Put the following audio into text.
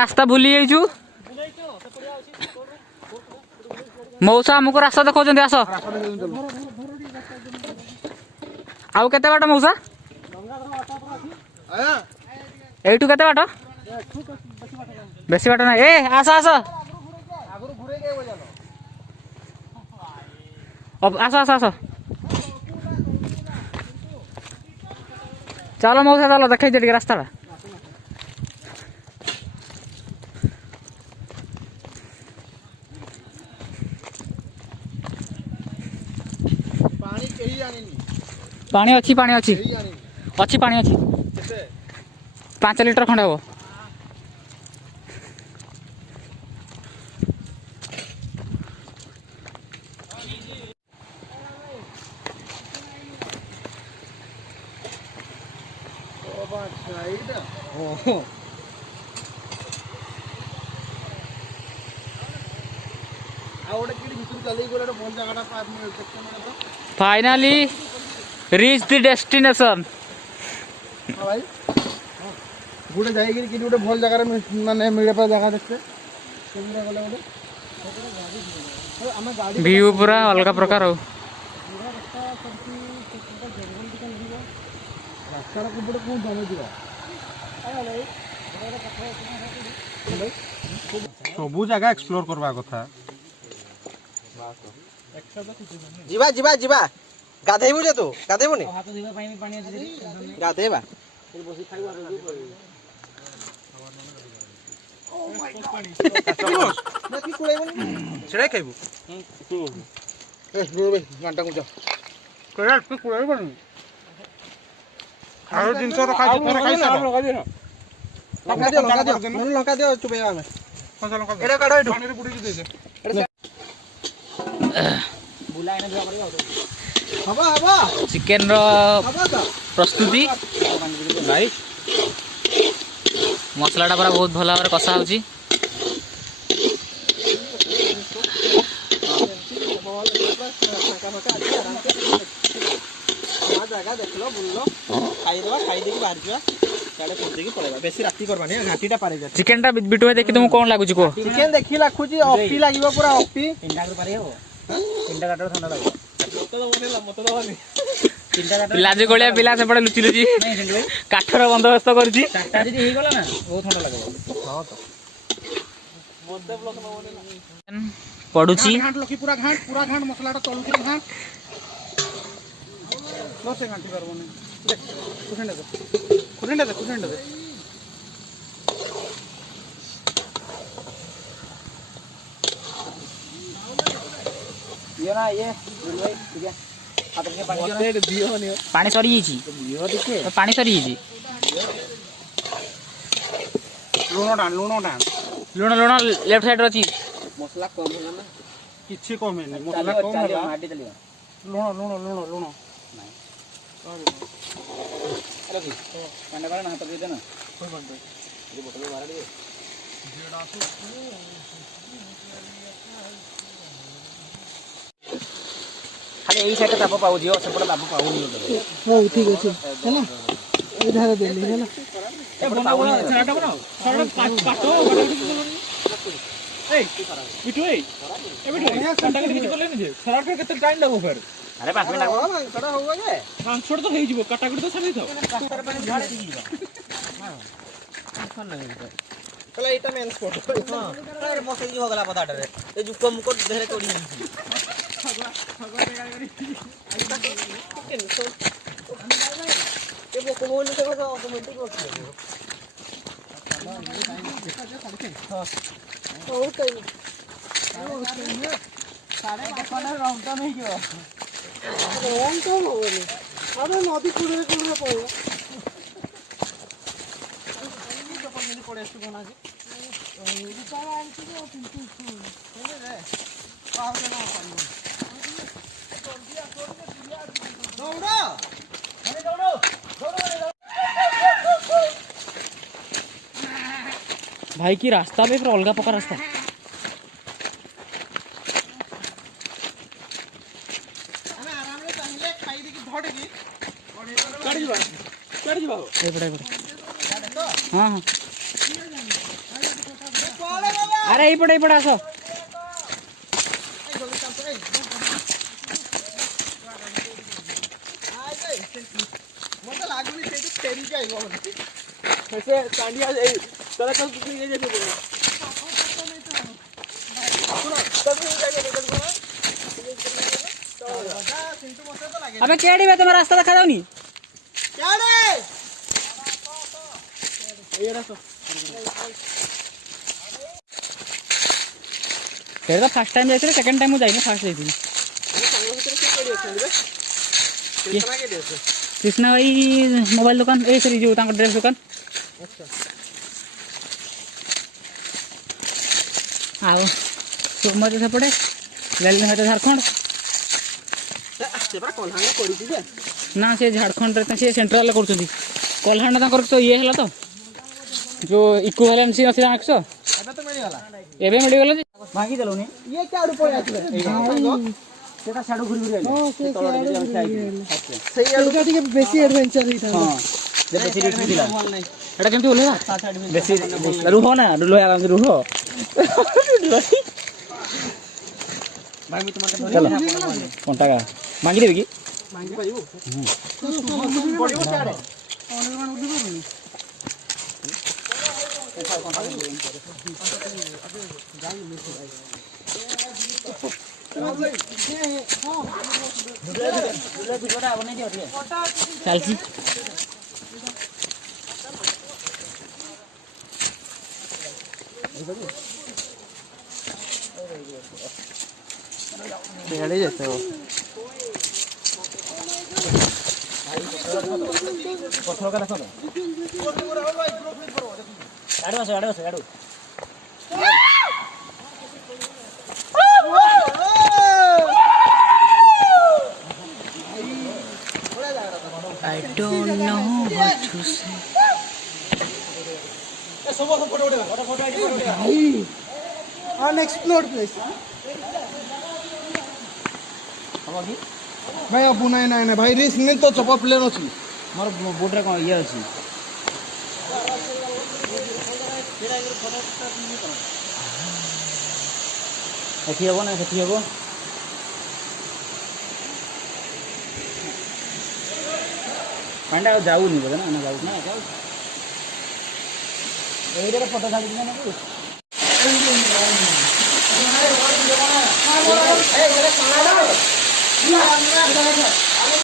रास्ता भूली जाइछु मौसा हमको रास्ता देखो आस आउ केते बाट मौसा एठू केते बाट बेसी बाट ना ए आस आस अब आस आस आस चलो मौसा चलो देखाई दे रास्ता पानी अच्छी पानी अच्छी अच्छी पानी अच्छी 5 लीटर खंडे हम फाइनली रीच द डेस्टिनेशन भाई गोटे जाइए कि गोटे भल जगह माने मिले पर जगह देखते व्यू पूरा अलग प्रकार हो सबू जगह एक्सप्लोर करवा कथा जीवा जीवा जीवा गाधेबु जे तू गाधेबुनी गाधेबा छेड़ा खाइबू ए रो बे घंटा को जा कोरा तू कोरा बन आरो दिन तो रखा थोड़ा खाई सारा लगा दियो लगा दियो चुपेवा में कौन सा लगा एडा काढो एडू पानी रे बुडी दे दे बुलाए ना दिया पड़ेगा हवा हवा चिकन रो प्रस्तुति भाई मसलाटा पूरा बहुत भल भाव कषा हो जगह देख लो बुल लो खाइदेवा खाई देकी बाहर जावा साडे पहुंचे की पळेबा बेसी राती करबानी घाटीटा पारे जा चिकन टा बिटु भाई देखि तुम कोन लागुची को चिकन देखि लाखुची ऑफी लागिबो पूरा ऑफी इंडा कर पारे हो इंडा काटर ठंडा लागो मत दवानी लाजे गोलिया पिला से पड़े लुचि लुचि काठर बंदोबस्त करछि चारटा जदी हे गला ना बहुत ठंडा लागो हां तो मोदे ब्लॉक न होने ना पडुची घाट लकी पूरा घाट मसलाटा तळु के घाट लो से घाटी करबोनी देख कुठेंडा दे ये ना ये रेलवे ठीक है आता के पानी दियो नहीं पानी सरी छि दियो दिखे पानी सरी छि लूण डान लुण लेफ्ट साइड रछि मसला कम होला ना किछि कम है नहीं मसला कम होला माटी चलियो लूण नहीं अरे की कंडे बारे ना हाथ दे देना कोई बंद ये बोतल बाहर दे खाली एई साइड ताप पाउ जियो सेपट ताप पाउ नहीं हो ठीक अछि हैना इधर दे ले हैना ए बना सराटा बनाओ सराटा काटो ए बिटू ए बिटू कंडा के किछ करले नहीं सराट के कितना टाइम लागो फिर अरे 5 मिनट लागो खड़ा होगा जे ट्रांसपोर्ट तो हे जिवो काटाकुटी तो सभी तो रास्ता पे झाड़ हां कौन लगे चला एटा मेन स्पॉट हां अरे मस्त जी हो गला पताट रे ए जुको मुको देहरे तोड़ी नहीं ठगवा ये वो कोन से को ऑटोमेटिक होती है हां और कहीं साढ़े 12 राउंड तो नहीं किया राउंड तो हो गए अरे नदी कुड़े पड़े तो पहले पड़े इसको बना के रिचार्ज आंटी को पिंटू सुन रे पाव ना दौड़ो अरे दौड़ो भाई की रास्ता भी फिर अलग प्रकार रास्ता चढ़ जीवा हां हां ଆରେ ଏଇପଟେ ଆସ। ମତେ ଲାଗୁନି ସେଇଠୁ ଫେରିକି ଆଇବ ସେ ଚାଣ୍ଡିଆ ଏଇ ତଳେ ତ ଇଏ ଯାଇଥିବ अबे केड़ी बे तुम रास्ता देखा जाउनी केड़े फर्स्ट टाइम जाइथिले सेकंड टाइम जाइनी फर्स्ट जाइथिले कृष्णा भाई मोबाइल दुकान ए सरी जो तांको ड्रेस दुकान आओ सोमवार सेपटे गली हते झारखंड ना से झारखंड से सेंट्रल कर कल्याण तो ये है तो जो इक्विवेलेंसी अछि आक्स ଏବେ ତ ମିଳିଗଲା एबे मिलगला जे भागी देलोनी ଇଏ କାଡୁ ପଳେଇ ଆସିଲେ सेटा साडू घुरी घुरी आइले से तळ रे हम खाई ସେଇ ଆଡୁ ଟିକେ ବେଶୀ ଏଡଭେଞ୍ଚର ହେଇथा हां जे बेसी रिस्क दिला एटा केमती ओलेगा बेसी रुहो ना रुलो आराम से रुहो भाई मी तुम्हारे चलो कोनटा का मांगी देबी की ମାଗି ପାଇବୁ ପଡିବ ସିଆଡେ चलची ସିଆଡେ ଯେତେ हो पत्थर का देखो आडो I don't know what to say unexplored place भाई अब नहीं नहीं नहीं भाई रिस्क नहीं तो चपा प्लेन अछि मोर बोट रे कोन ये अछि एथि हबो ना एथि हबो पांडा जाऊनी बोले ना ना जाऊ एई रे फोटो छाडी दिना ना ए